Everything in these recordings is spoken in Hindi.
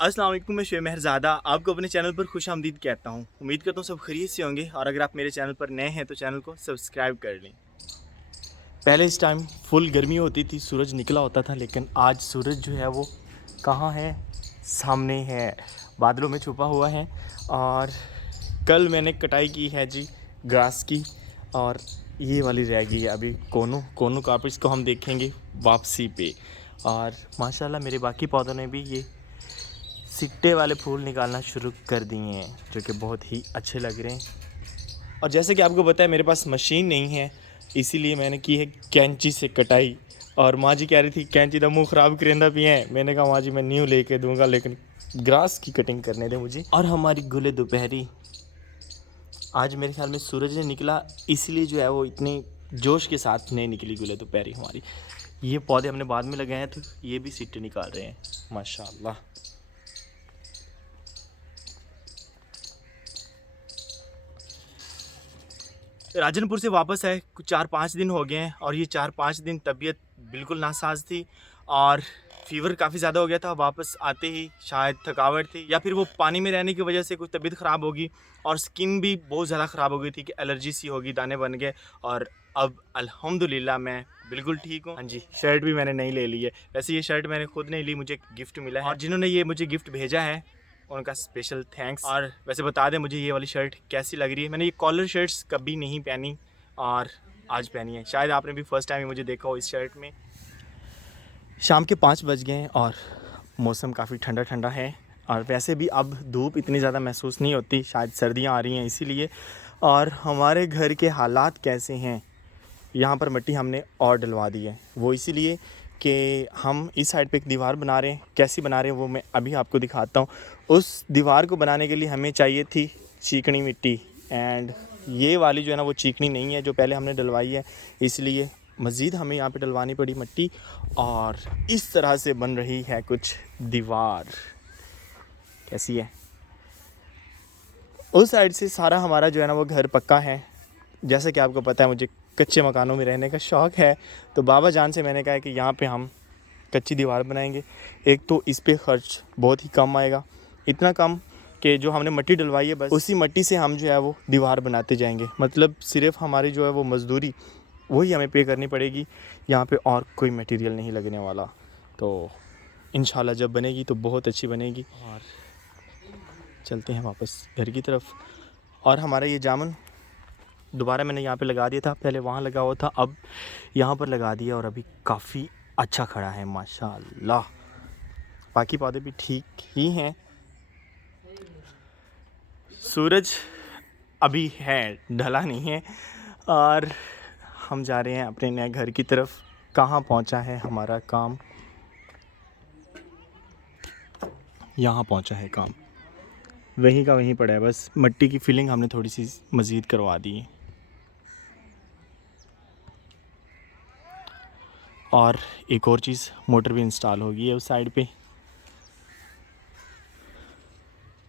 अस्सलाम वालेकुम, मैं शुएब मेहरज़ादा आपको अपने चैनल पर खुश आमदीद कहता हूँ। उम्मीद करता हूँ सब खैरियत से होंगे और अगर आप मेरे चैनल पर नए हैं तो चैनल को सब्सक्राइब कर लें। पहले इस टाइम फुल गर्मी होती थी, सूरज निकला होता था, लेकिन आज सूरज जो है वो कहाँ है? सामने है, बादलों में छुपा हुआ है। और कल मैंने कटाई की है जी घास की, और ये वाली रह गई है अभी कोनू कार्पेट्स को हम देखेंगे वापसी पे। और माशाल्लाह मेरे बाकी पौधों ने भी ये सिट्टे वाले फूल निकालना शुरू कर दिए हैं, जो कि बहुत ही अच्छे लग रहे हैं। और जैसे कि आपको पता है मेरे पास मशीन नहीं है, इसीलिए मैंने की है कैंची से कटाई। और माँ जी कह रही थी कैंची का मुँह ख़राब करेंदा भी है। मैंने कहा माँ जी मैं न्यू लेके दूंगा, लेकिन ग्रास की कटिंग करने दें मुझे। और हमारी गुले दोपहरी, आज मेरे ख्याल में सूरज ने निकला, इसलिए जो है वो इतनी जोश के साथ नहीं निकली गुले दोपहरी हमारी। ये पौधे हमने बाद में लगाए हैं, तो ये भी सिट्टे निकाल रहे हैं माशाल्लाह। राजनपुर से वापस आए कुछ 4-5 दिन हो गए हैं, और ये 4-5 दिन तबीयत बिल्कुल नासाज थी और फ़ीवर काफ़ी ज़्यादा हो गया था। वापस आते ही शायद थकावट थी, या फिर वो पानी में रहने की वजह से कुछ तबीयत ख़राब होगी, और स्किन भी बहुत ज़्यादा ख़राब हो गई थी कि एलर्जी सी होगी, दाने बन गए। और अब अल्हम्दुलिल्लाह मैं बिल्कुल ठीक हूँ। हाँ जी, शर्ट भी मैंने नई ले ली है। वैसे ये शर्ट मैंने खुद नहीं ली, मुझे गिफ्ट मिला है, और जिन्होंने ये मुझे गिफ्ट भेजा है उनका स्पेशल थैंक्स। और वैसे बता दें मुझे ये वाली शर्ट कैसी लग रही है। मैंने ये कॉलर शर्ट्स कभी नहीं पहनी और आज पहनी है। शायद आपने भी फर्स्ट टाइम मुझे देखा हो इस शर्ट में। शाम के 5 बज गए हैं और मौसम काफ़ी ठंडा ठंडा है, और वैसे भी अब धूप इतनी ज़्यादा महसूस नहीं होती, शायद सर्दियाँ आ रही हैं इसीलिए। और हमारे घर के हालात कैसे हैं, यहाँ पर मिट्टी हमने और डलवा दी है, वो इसीलिए कि हम इस साइड पे एक दीवार बना रहे हैं। कैसी बना रहे हैं वो मैं अभी आपको दिखाता हूँ। उस दीवार को बनाने के लिए हमें चाहिए थी चिकनी मिट्टी, एंड ये वाली जो है ना वो चिकनी नहीं है जो पहले हमने डलवाई है, इसलिए मज़ीद हमें यहाँ पे डलवानी पड़ी मिट्टी। और इस तरह से बन रही है कुछ दीवार। कैसी है? उस साइड से सारा हमारा जो है ना वो घर पक्का है। जैसे कि आपको पता है मुझे कच्चे मकानों में रहने का शौक़ है, तो बाबा जान से मैंने कहा है कि यहाँ पे हम कच्ची दीवार बनाएंगे। एक तो इस पे ख़र्च बहुत ही कम आएगा, इतना कम कि जो हमने मिट्टी डलवाई है बस उसी मिट्टी से हम जो है वो दीवार बनाते जाएंगे। मतलब सिर्फ हमारी जो है वो मज़दूरी वही हमें पे करनी पड़ेगी, यहाँ पे और कोई मटेरियल नहीं लगने वाला। तो इंशाल्लाह जब बनेगी तो बहुत अच्छी बनेगी। और चलते हैं वापस घर की तरफ। और हमारा ये जामुन दोबारा मैंने यहाँ पे लगा दिया था, पहले वहाँ लगा हुआ था, अब यहाँ पर लगा दिया, और अभी काफ़ी अच्छा खड़ा है माशाल्लाह। बाकी पौधे भी ठीक ही हैं। सूरज अभी है, ढला नहीं है, और हम जा रहे हैं अपने नए घर की तरफ। कहाँ पहुँचा है हमारा काम? यहाँ पहुँचा है काम, वहीं का वहीं पड़ा है, बस मिट्टी की फिलिंग हमने थोड़ी सी मज़ीद करवा दी है। और एक और चीज़, मोटर भी इंस्टॉल हो गई है उस साइड पे।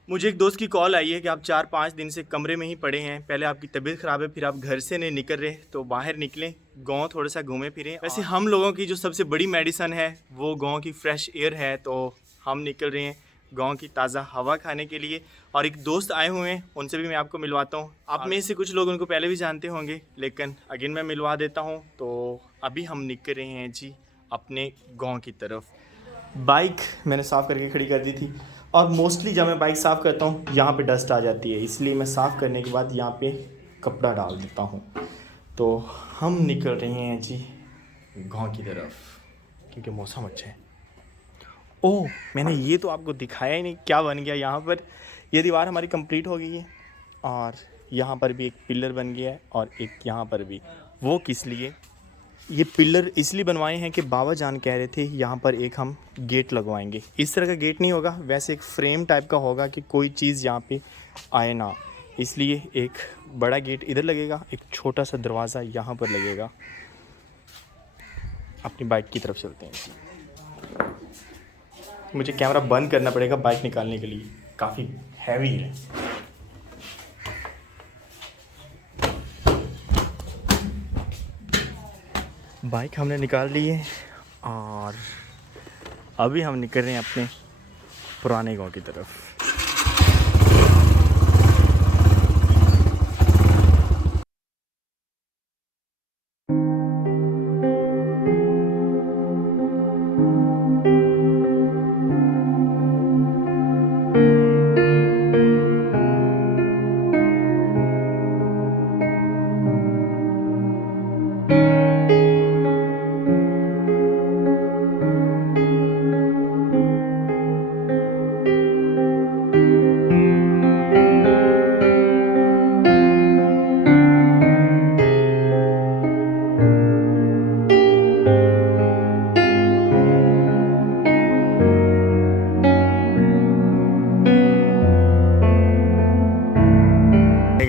मुझे एक दोस्त की कॉल आई है कि आप 4-5 दिन से कमरे में ही पड़े हैं, पहले आपकी तबीयत ख़राब है, फिर आप घर से नहीं निकल रहे, तो बाहर निकलें, गांव थोड़ा सा घूमें फिरें। वैसे हम लोगों की जो सबसे बड़ी मेडिसन है वो गांव की फ्रेश एयर है, तो हम निकल रहे हैं गांव की ताज़ा हवा खाने के लिए। और एक दोस्त आए हुए हैं, उनसे भी मैं आपको मिलवाता हूँ। आप में से कुछ लोग उनको पहले भी जानते होंगे, लेकिन अगेन मैं मिलवा देता हूँ। तो अभी हम निकल रहे हैं जी अपने गाँव की तरफ। बाइक मैंने साफ़ करके खड़ी कर दी थी, और मोस्टली जब मैं बाइक साफ़ करता हूँ यहाँ पे डस्ट आ जाती है, इसलिए मैं साफ़ करने के बाद यहाँ पे कपड़ा डाल देता हूँ। तो हम निकल रहे हैं जी गांव की तरफ, क्योंकि मौसम अच्छा है। ओह, मैंने ये तो आपको दिखाया ही नहीं क्या बन गया यहाँ पर। ये दीवार हमारी कंप्लीट हो गई है, और यहाँ पर भी एक पिलर बन गया है, और एक यहाँ पर भी। वो किस लिए? ये पिलर इसलिए बनवाए हैं कि बाबा जान कह रहे थे यहाँ पर एक हम गेट लगवाएंगे। इस तरह का गेट नहीं होगा, वैसे एक फ्रेम टाइप का होगा कि कोई चीज़ यहाँ पे आए ना, इसलिए एक बड़ा गेट इधर लगेगा, एक छोटा सा दरवाज़ा यहाँ पर लगेगा। अपनी बाइक की तरफ चलते हैं। मुझे कैमरा बंद करना पड़ेगा बाइक निकालने के लिए, काफ़ी हैवी है। बाइक हमने निकाल ली है, और अभी हम निकल रहे हैं अपने पुराने गांव की तरफ।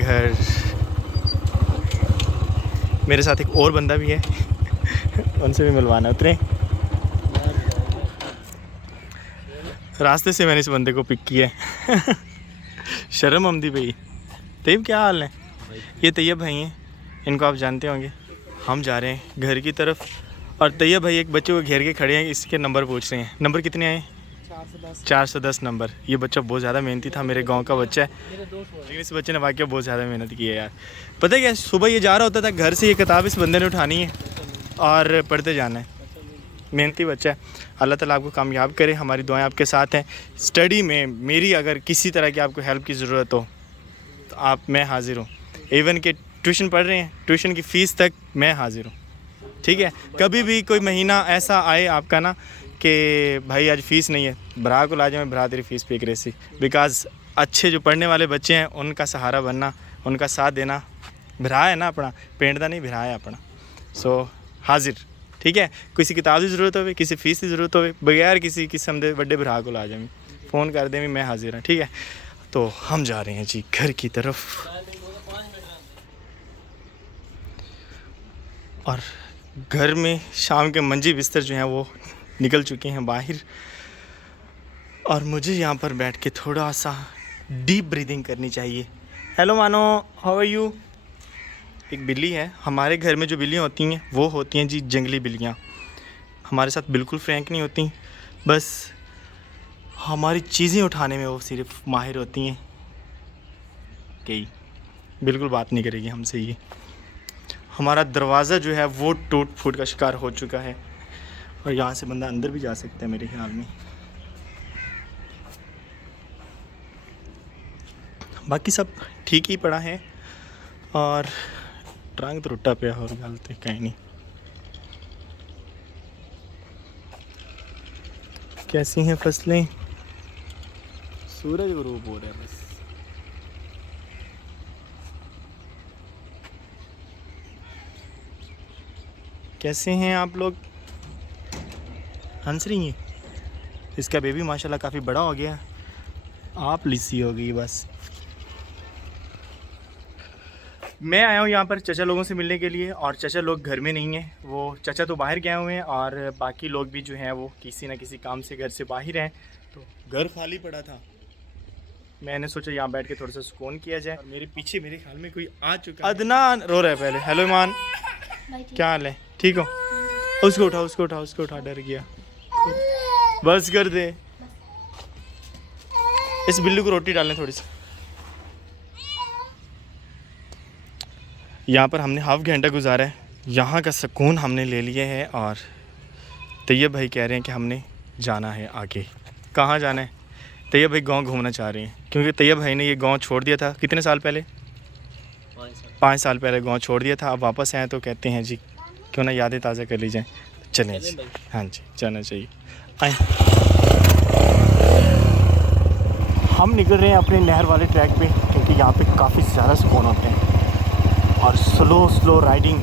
घर मेरे साथ एक और बंदा भी है उनसे भी मिलवाना। उतरे रास्ते से मैंने इस बंदे को पिक किया है शर्म आमदी भाई। तैयब क्या हाल है? ये तैयब भाई हैं, इनको आप जानते होंगे। हम जा रहे हैं घर की तरफ और तैयब भाई एक बच्चे को घेर के खड़े हैं, इसके नंबर पूछ रहे हैं। नंबर कितने आए? 410 नंबर। ये बच्चा बहुत ज़्यादा मेहनती था, मेरे गांव का बच्चा है, लेकिन इस बच्चे ने वाकई बहुत ज़्यादा मेहनत की है यार। पता है क्या, सुबह ये जा रहा होता था घर से, ये किताब इस बंदे ने उठानी है और पढ़ते जाना है। मेहनती बच्चा है, अल्लाह ताला आपको कामयाब करे। हमारी दुआएं आपके साथ हैं। स्टडी में मेरी अगर किसी तरह की आपको हेल्प की ज़रूरत हो तो मैं हाज़िर हूँ। इवन के ट्यूशन पढ़ रहे हैं, ट्यूशन की फ़ीस तक मैं हाज़िर हूँ, ठीक है। कभी भी कोई महीना ऐसा आए आपका ना कि भाई आज फ़ीस नहीं है, भरा को ला जाए, मैं भरा तेरी फ़ीस पे करे सी। बिकॉज़ अच्छे जो पढ़ने वाले बच्चे हैं उनका सहारा बनना, उनका साथ देना भरा है ना अपना, पेंट का नहीं भरा है अपना। सो हाजिर, ठीक है। किसी किताब की ज़रूरत हो, किसी फ़ीस की ज़रूरत हो, बगैर किसी किस्म के बड़े भरा को ला जाए, फ़ोन कर दे, मैं हाजिर हाँ, ठीक है। तो हम जा रहे हैं जी घर की तरफ और घर में शाम के मंजी बिस्तर जो हैं वो निकल चुके हैं बाहर और मुझे यहाँ पर बैठ के थोड़ा सा डीप ब्रीदिंग करनी चाहिए। हेलो मानो, हाउ आर यू? एक बिल्ली है हमारे घर में। जो बिल्लियाँ होती हैं वो होती हैं जी जंगली बिल्लियाँ, हमारे साथ बिल्कुल फ्रैंक नहीं होती, बस हमारी चीज़ें उठाने में वो सिर्फ माहिर होती हैं। कई बिल्कुल बात नहीं करेगी हमसे। ये हमारा दरवाज़ा जो है वो टूट फूट का शिकार हो चुका है और यहाँ से बंदा अंदर भी जा सकता है मेरे ख्याल में। बाकी सब ठीक ही पड़ा है और ट्रंक तो टुटा पिया और गल तो कहीं नहीं। कैसी हैं फसलें? सूरज गुरूब हो रहा है बस। कैसे हैं आप लोग? हंस रही हैं? इसका बेबी माशाल्लाह काफ़ी बड़ा हो गया, आप लिसी हो गई बस। मैं आया हूँ यहाँ पर चचा लोगों से मिलने के लिए और चचा लोग घर में नहीं हैं। वो चचा तो बाहर गए हुए हैं और बाकी लोग भी जो हैं वो किसी न किसी काम से घर से बाहर हैं। तो घर खाली पड़ा था, मैंने सोचा यहाँ बैठ के थोड़ा सा सुकून किया जाए। और मेरे पीछे मेरे ख्याल में कोई आ चुका है। अदनान रो रहा है पहले। हेलो ईमान, क्या हाल है? ठीक हो? उसको उठा, उसको उठा, उसको उठा, डर गया। बस कर दे। इस बिल्ली को रोटी डालने थोड़ी सी। यहाँ पर हमने हाफ घंटा गुजारा है, यहाँ का सुकून हमने ले लिया है और तैयब भाई कह रहे हैं कि हमने जाना है आगे। कहाँ जाना है? तैयब भाई गांव घूमना चाह रहे हैं क्योंकि तैयब भाई ने ये गांव छोड़ दिया था। कितने साल पहले? 5 साल पहले गांव छोड़ दिया था। अब वापस आए तो कहते हैं जी क्यों ना यादें ताज़ा कर ली जाएँ। चलें जी, हाँ जी जाना चाहिए। आए हम निकल रहे हैं अपने नहर वाले ट्रैक पे क्योंकि यहाँ पे काफ़ी ज़्यादा सुकून होते हैं और स्लो राइडिंग